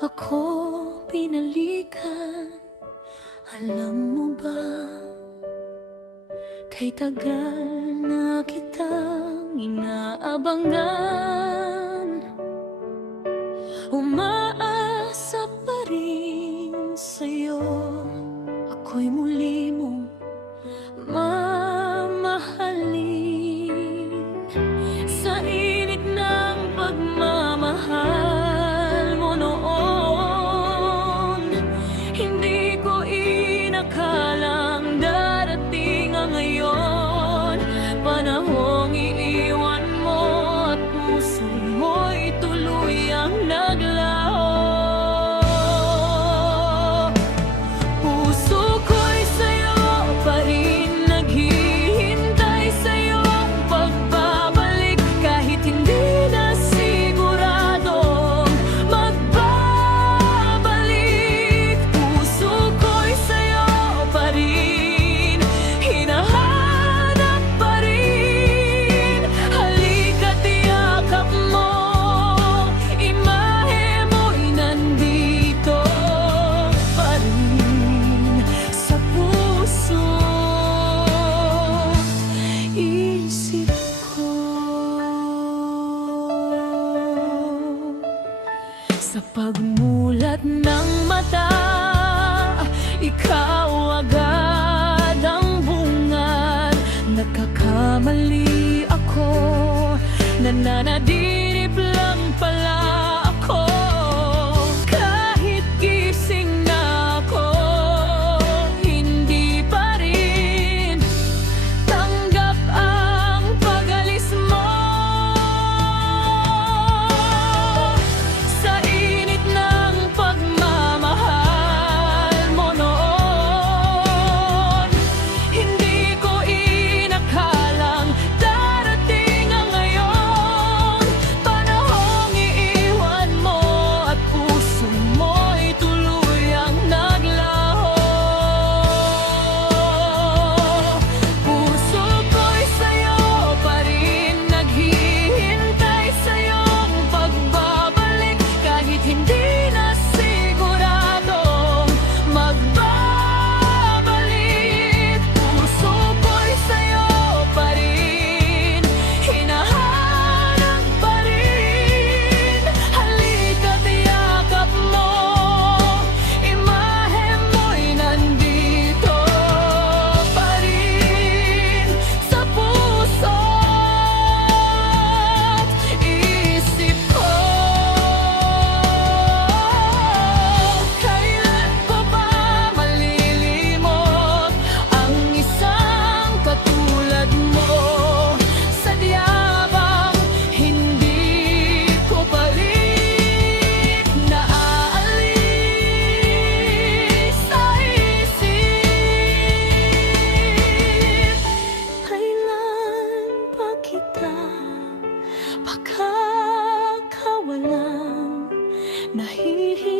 ako pinalikan. Alam mo ba, kay tagal na kitang inaabangan. Umaasa pa rin sa'yo, ako'y muli mong mamahalin. Sa init ng pagmamahal mo noon, hindi ko inakalang darating ang ngayon. Panahong iiwan mo at puso mo'y tuluyang naglaho. Puso ko'y sa'yo pa rin, naghihintay sa'yo ang pagbabalik. Kahit hindi na siguradong magbabalik, puso ko'y sa'yo pa rin, hinahanap pa rin. Halika't iyakap mo, imahe mo'y nandito pa rin sa puso, isip ko. Sa pagmulat ng mata, ikaw agad ang bungad. Nagkakamali ako, nananaginip lang pala ako. Kahit gising na ako, hindi pa rin tanggap ang pag-alis mo. Sa init ng pagmamahal mo noon, hindi ko inakalang darating ang ngayon. Panahong iiwan mo at puso mo'y tuluyang naglaho. Puso ko'y sa'yo pa rin, naghihintay sa'yong pagbabalik. Kahit hindi na siguradong magbabalik, puso ko'y sa'yo pa rin, hinahanap pa rin. Halika't iyakap mo, imahe mo'y nandito pa rin sa puso't isip ko. Kailan ko ba malilimot ang isang katulad mo? Sadya bang hindi ko pa rin naaalis sa isip? Kailan pa kita pagkakawalan? Nahihiya